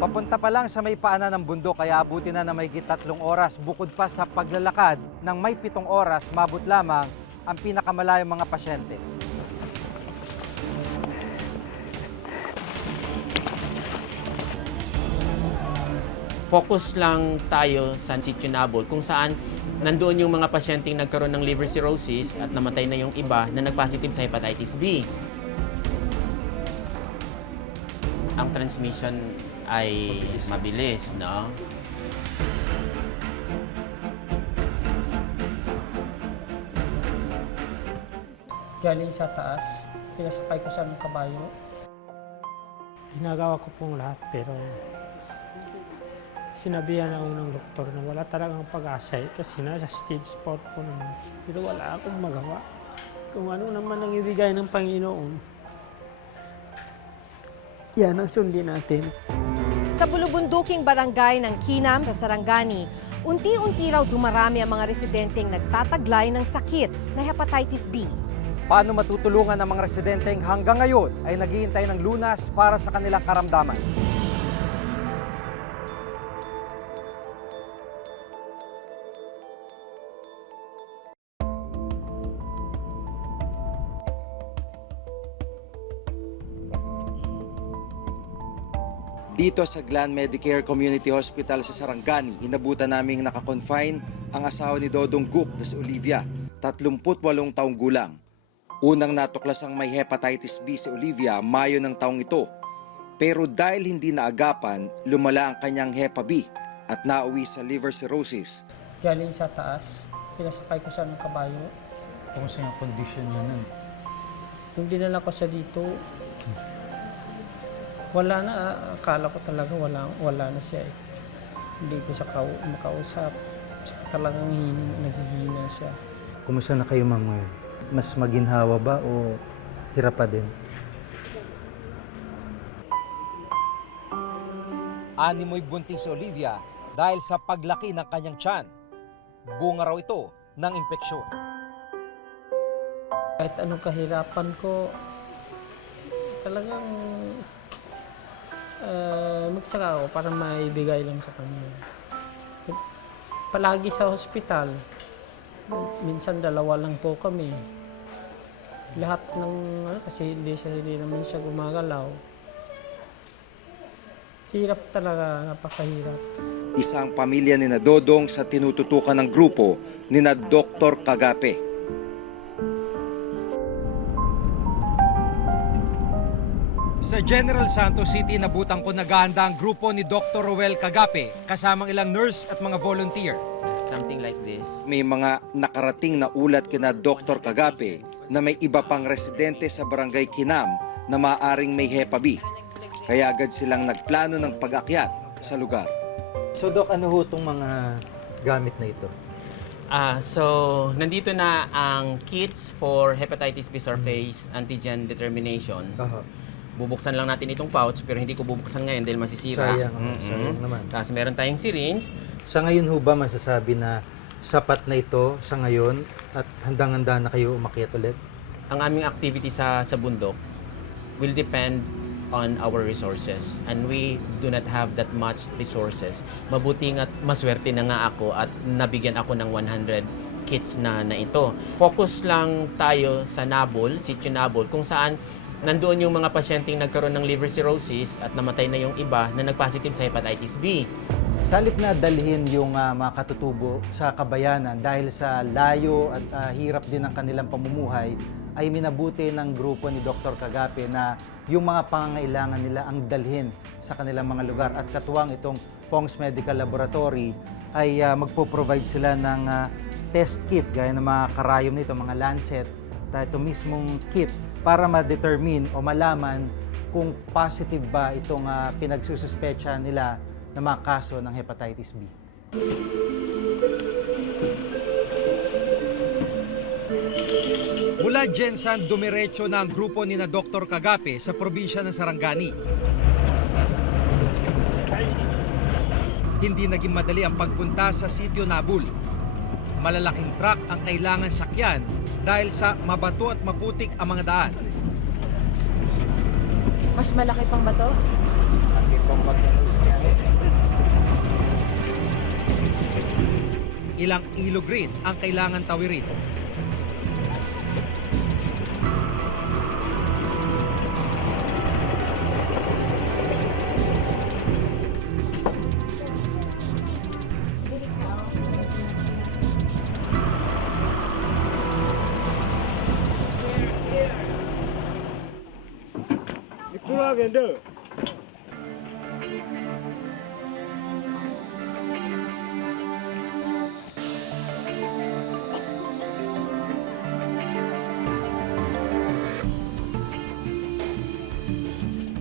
Papunta pa lang sa may paanan ng bundok kaya abutin na mahigit 3 oras bukod pa sa paglalakad ng may 7 oras mabot lamang ang pinakamalayong mga pasyente. Focus lang tayo sa Sitio Nabol kung saan nandoon yung mga pasyenteng nagkaroon ng liver cirrhosis at namatay na yung iba na nagpositive sa hepatitis B. Ang transmission ay mabilis, no? Galing sa taas, pinasakay ko sa ng kabayo. Ginagawa ko pong lahat pero sinabihan ako ng doktor na wala talagang pag-asa kasi nasa stage 4 po naman. Pero wala akong magawa. Kung ano naman ang ibigay ng Panginoon, yan ang sundin natin. Sa bulubunduking barangay ng Kinam sa Sarangani, unti-unti raw dumarami ang mga residenteng nagtataglay ng sakit na hepatitis B. Paano matutulungan ang mga residenteng hanggang ngayon ay naghihintay ng lunas para sa kanilang karamdaman? Dito sa Glan Medicare Community Hospital sa Sarangani, inabutan naming nakakonfine ang asawa ni Dodong Guk na si Olivia, 38 taong gulang. Unang natuklasang may hepatitis B si Olivia Mayo ng taong ito. Pero dahil hindi naagapan, lumala ang kanyang Hepa B at nauwi sa liver cirrhosis. Galing sa taas, pinasakay ko sa ng kabayo. Kumusta yung condition niya nun? Yung dinala ko sa dito, wala na, akala ko talaga wala na siya eh. Hindi ko siya makausap. Talagang naghihina siya. Kumusta na kayo ma'am ngayon? Mas maginhawa ba o hirap pa din? Animoy buntis si Olivia dahil sa paglaki ng kanyang tiyan. Bunga raw ito ng impeksyon. Kahit anong kahirapan ko, talagang magtsaka ako para maibigay lang sa kanya. Palagi sa hospital, minsan 2 lang po kami. Lahat ng, kasi hindi naman siya gumagalaw. Hirap talaga, napakahirap. Isang pamilya ni na Dodong sa tinututukan ng grupo ni na Dr. Kagape. Sa General Santos City, nabutang ko naghahanda ang grupo ni Dr. Roel Kagape kasamang ilang nurse at mga volunteer. Something like this. May mga nakarating na ulat kina Dr. Kagape na may iba pang residente sa barangay Kinam na maaaring may Hepa B. Kaya agad silang nagplano ng pag-akyat sa lugar. So Doc, ano ho itong mga gamit na ito? So, nandito na ang kits for hepatitis B surface antigen determination. Bubuksan lang natin itong pouch pero hindi ko bubuksan ngayon dahil masisira. Sayang naman. Tapos meron tayong syringe. Sa ngayon ho ba masasabi na sapat na ito sa ngayon at handang-handa na kayo umakyat ulit? Ang aming activity sa bundok will depend on our resources and we do not have that much resources. Mabuti nga't maswerte na nga ako at nabigyan ako ng 100 kits na ito. Focus lang tayo sa Nabol, Sitio Nabol, kung saan nandoon yung mga pasyenteng nagkaroon ng liver cirrhosis at namatay na yung iba na nagpositive sa hepatitis B. Sa halip na dalhin yung mga katutubo sa kabayanan dahil sa layo at hirap din ng kanilang pamumuhay, ay minabuti ng grupo ni Dr. Kagape na yung mga pangangailangan nila ang dalhin sa kanilang mga lugar. At katuwang itong Pong's Medical Laboratory ay magpo-provide sila ng test kit gaya ng mga karayom nito, mga lancet, ito mismong kit para ma-determine o malaman kung positive ba itong pinagsususpecha nila na mga kaso ng hepatitis B. Mula Jensan, dumiretso na ang grupo ni na Dr. Kagape sa probinsya ng Sarangani. Hindi naging madali ang pagpunta sa Sitio Nabol. Malalaking truck ang kailangan sakyan dahil sa mabato at maputik ang mga daan. Mas malaki pang bato? Ilang ilog rin ang kailangan tawirin.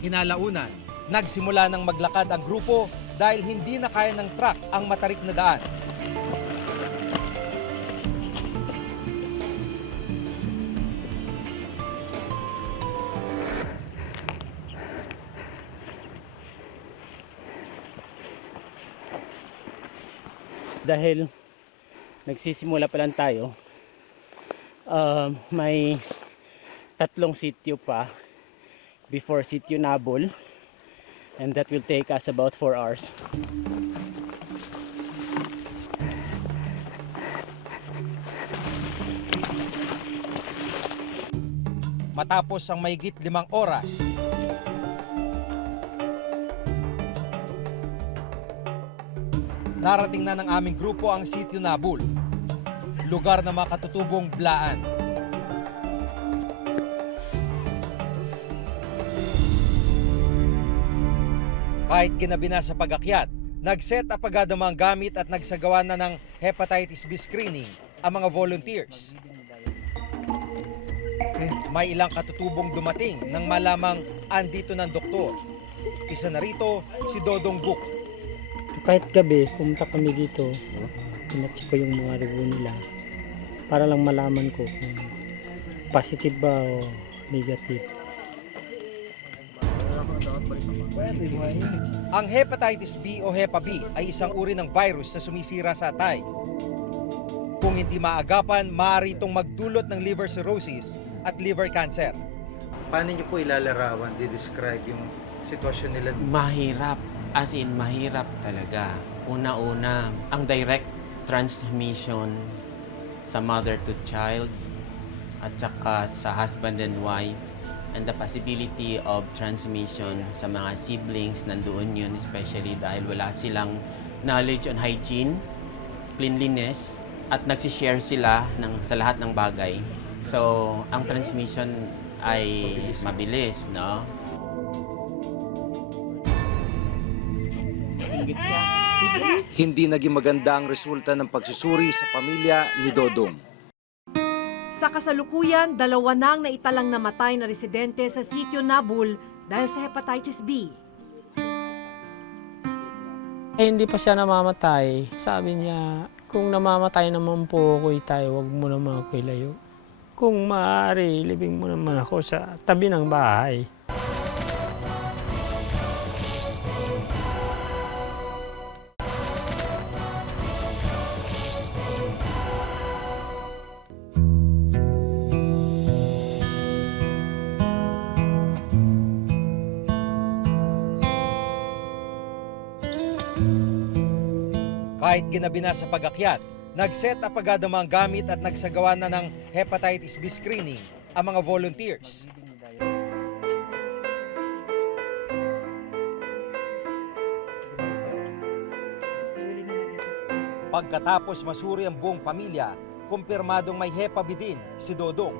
Kinalaunan, nagsimula ng maglakad ang grupo dahil hindi na kaya ng truck ang matarik na daan. Dahil nagsisimula pa lang tayo, may 3 sitio pa before Sitio Nabol, and that will take us about 4 hours. Matapos ang mahigit 5 oras, narating na ng aming grupo ang Sitio Nabul, lugar na makatutubong Blaan. Kahit ginabi na sa pag-akyat, nag-set up agad ang mga gamit at nagsagawa na ng hepatitis B screening ang mga volunteers. May ilang katutubong dumating nang malamang andito ng doktor. Isa na rito si Dodong Guk. Kahit gabi, pumunta kami dito, pinacheck ko yung mga review nila para lang malaman ko kung positive ba o negative. Ang hepatitis B o Hepa B ay isang uri ng virus na sumisira sa atay. Kung hindi maagapan, maaari itong magdulot ng liver cirrhosis at liver cancer. Paano niyo po ilalarawan, di-describe yung sitwasyon nila? Mahirap, as in mahirap talaga. Una-una, ang direct transmission sa mother to child at saka sa husband and wife, and the possibility of transmission sa mga siblings, nandoon yun, especially dahil wala silang knowledge on hygiene, cleanliness, at nagsishare sila sa lahat ng bagay. So, ang transmission ay mabilis, no? Hindi naging maganda ang resulta ng pagsusuri sa pamilya ni Dodong. Sa kasalukuyan, 2 nang naitalang namatay na residente sa Sitio Nabul dahil sa hepatitis B. Hindi pa siya namamatay. Sabi niya, kung namamatay naman po ako, tayo, wag mo naman ako ilayo. Kung maaari, libing mo naman ako sa tabi ng bahay. Kahit ginabi na sa pag-akyat, nag-set up agad ang mga gamit at nagsagawa na ng hepatitis B screening ang mga volunteers. Pagkatapos masuri ang buong pamilya, kumpirmadong may Hepa B din si Dodong.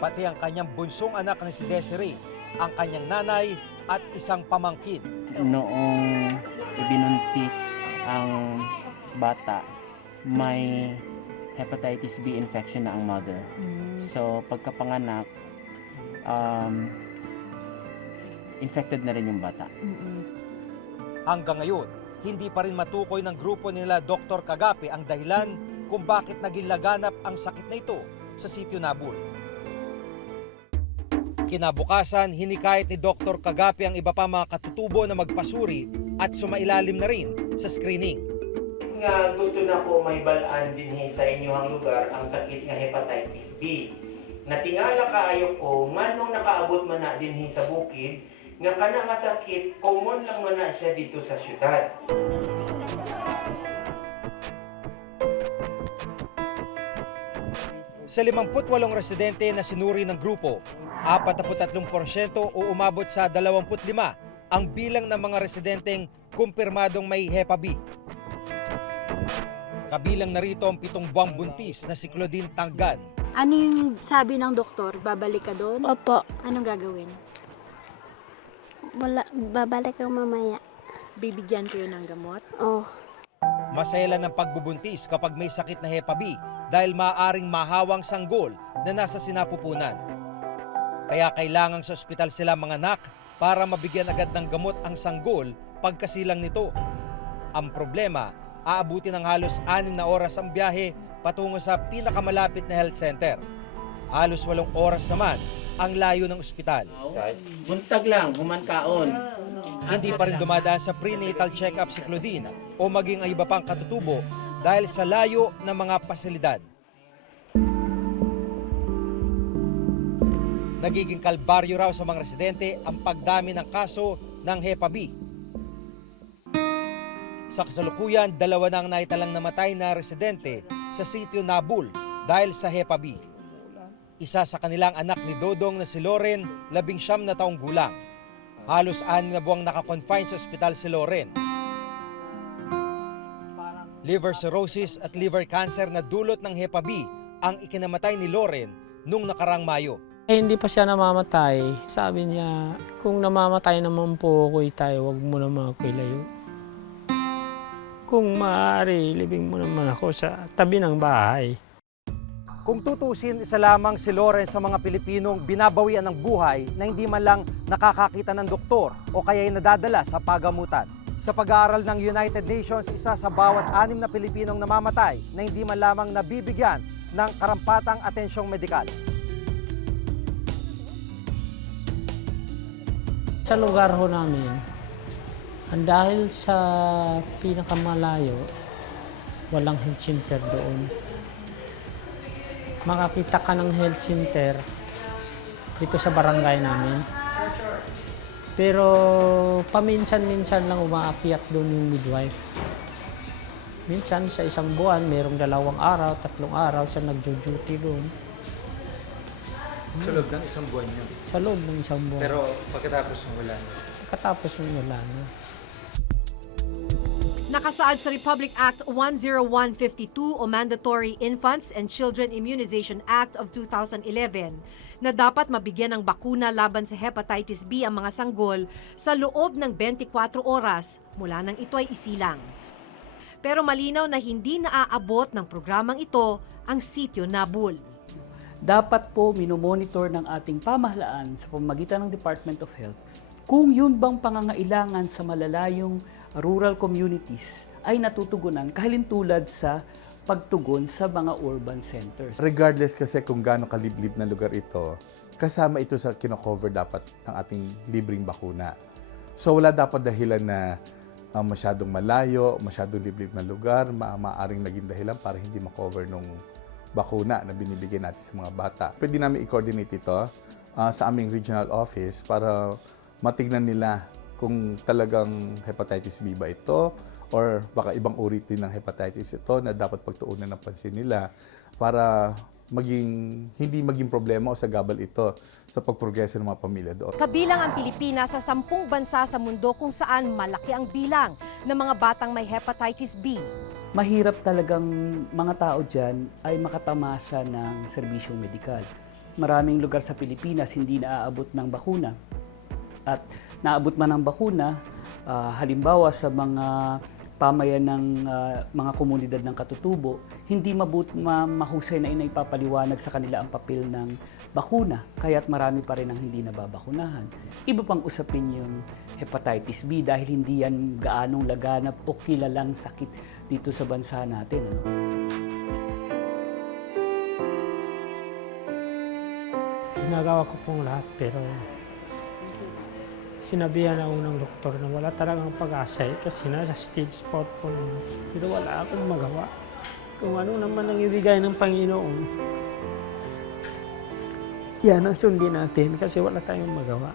Pati ang kanyang bunsong anak na si Desiree, ang kanyang nanay at isang pamangkin. Noong ibinuntis ang bata, may hepatitis B infection na ang mother. So, pagkapanganak, infected na rin yung bata. Hanggang ngayon, hindi pa rin matukoy ng grupo nila Dr. Kagape ang dahilan kung bakit naging laganap ang sakit na ito sa Sitio Nabul. Kinabukasan, hinikayat ni Dr. Kagape ang iba pa mga katutubo na magpasuri at sumailalim na rin sa screening. Nga gusto na po may balaan din sa inyong lugar ang sakit nga hepatitis B. Natingala kaayo ko, nganong nakaabot man na din sa bukid, nga kana nga sakit, common lang man na siya dito sa syudad. Sa 58 residente na sinuri ng grupo, 43% o umabot sa 25 ang bilang ng mga residenteng kumpirmadong may Hepa B. Kabilang narito ang 7 buwang buntis na si Claudine Tanggan. Ano yung sabi ng doktor? Babalik ka doon? Opo, Anong gagawin? babalik ako mamaya. Bibigyan ko yun ng gamot? Oh, Masaya lang ng pagbubuntis kapag may sakit na Hepa B dahil maaaring mahawang sanggol na nasa sinapupunan. Kaya kailangan sa ospital sila mga anak para mabigyan agad ng gamot ang sanggol pagkasilang nito. Ang problema, aabutin ng halos 6 na oras ang biyahe patungo sa pinakamalapit na health center. Halos 8 oras naman ang layo ng ospital. Buntag lang, human kaon. Hindi pa rin dumadaan sa prenatal check-up si Claudine o maging ang iba pang katutubo dahil sa layo ng mga pasilidad. Nagiging kalbaryo raw sa mga residente ang pagdami ng kaso ng Hepa B. Sa kasalukuyan, 2 na ang naitalang namatay na residente sa sitio Nabul dahil sa Hepa B. Isa sa kanilang anak ni Dodong na si Loren, 19 na taong gulang. Halos 6 na buwang nakakonfine sa ospital si Loren. Liver cirrhosis at liver cancer na dulot ng Hepa B ang ikinamatay ni Loren nung nakarang Mayo. Hindi pa siya namamatay. Sabi niya, kung namamatay naman po ako tayo, wag mo naman ako ilayo. Kung maaari, libing mo naman ako sa tabi ng bahay. Kung tutusin, isa lamang si Loren sa mga Pilipinong binabawian ng buhay na hindi man lang nakakakita ng doktor o kaya'y nadadala sa pagamutan. Sa pag-aaral ng United Nations, isa sa bawat 6 na Pilipinong namamatay na hindi man lamang nabibigyan ng karampatang atensyong medikal. Sa lugar ho namin, dahil sa pinakamalayo, walang health center doon. Makakita ka ng health center dito sa barangay namin. Pero paminsan-minsan lang umaakyat doon yung midwife. Minsan sa isang buwan, mayroong 2 araw, 3 araw siya nagjo-duty doon. Sa loob ng isang buwan yun. Sa loob ng isang buwan. Pero pagkatapos ng wala na. Pagkatapos yung wala na. Nakasaad sa Republic Act 10152 o Mandatory Infants and Children Immunization Act of 2011 na dapat mabigyan ng bakuna laban sa hepatitis B ang mga sanggol sa loob ng 24 oras mula nang ito ay isilang. Pero malinaw na hindi naaabot ng programang ito ang sitio Nabul. Dapat po minomonitor ng ating pamahalaan sa pamamagitan ng Department of Health kung yun bang pangangailangan sa malalayong rural communities ay natutugunan kahilintulad sa pagtugon sa mga urban centers. Regardless kasi kung gaano kaliblib na lugar ito, kasama ito sa kino-cover dapat ng ating libreng bakuna. So wala dapat dahilan na masyadong malayo, masyadong liblib na lugar, maaaring naging dahilan para hindi ma-cover nung bakuna na binibigay natin sa mga bata. Pwede namin i-coordinate ito sa aming regional office para matignan nila kung talagang hepatitis B ba ito or baka ibang uri din ng hepatitis ito na dapat pagtuunan ng pansin nila para hindi maging problema o sagabal ito sa pagprogreso ng mga pamilya doon. Kabilang ang Pilipinas sa 10 bansa sa mundo kung saan malaki ang bilang ng mga batang may hepatitis B. Mahirap talagang mga tao dyan ay makatamasa ng serbisyong medikal. Maraming lugar sa Pilipinas hindi naaabot ng bakuna. At naabot man ang bakuna, halimbawa sa mga pamayan ng mga komunidad ng katutubo, hindi mahusay na inaipapaliwanag sa kanila ang papel ng bakuna, kaya't marami pa rin ang hindi nababakunahan. Iba pang usapin yung hepatitis B dahil hindi yan gaanong laganap o kilalang sakit dito sa bansa natin. Ginagawa ko pong lahat pero sinabihan na unang doktor na wala talagang pag-asa kasi nasa stage 4 po naman. Pero wala akong magawa. Kung ano naman ang ibigay ng Panginoon, yan ang sundin natin kasi wala tayong magawa.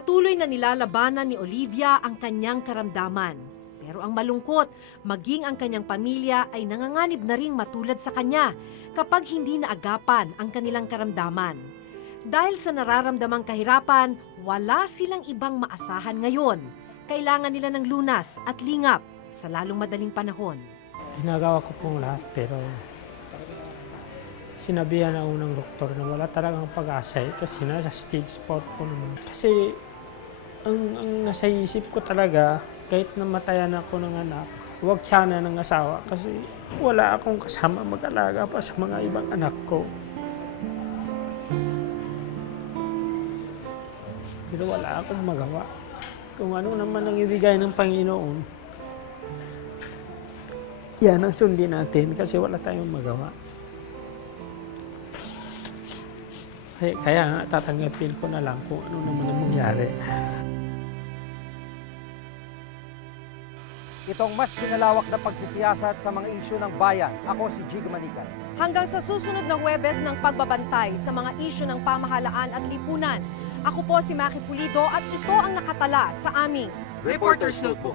Patuloy na nilalabanan ni Olivia ang kanyang karamdaman. Pero ang malungkot, maging ang kanyang pamilya ay nanganganib na ring matulad sa kanya kapag hindi naagapan ang kanilang karamdaman. Dahil sa nararamdamang kahirapan, wala silang ibang maasahan ngayon. Kailangan nila ng lunas at lingap sa lalong madaling panahon. Ginagawa ko pong lahat pero sinabihan ako ng doktor na wala talagang pag-asa kasi nasa stage 4 po naman. Kasi ang nasa isip ko talaga, kahit namatayan ako ng anak, huwag sana ng asawa kasi wala akong kasama mag-alaga pa sa mga ibang anak ko. Pero wala akong magawa. Kung ano naman ang ibigay ng Panginoon, yan ang sundin natin kasi wala tayong magawa. Kaya nga, tatanggapin ko na lang kung ano naman ang mangyari. Itong mas pinalawak na pagsisiyasat sa mga isyu ng bayan. Ako si Jig Manikan. Hanggang sa susunod na Huwebes ng pagbabantay sa mga isyu ng pamahalaan at lipunan. Ako po si Maki Pulido at ito ang nakatala sa aming Reporter's Notebook.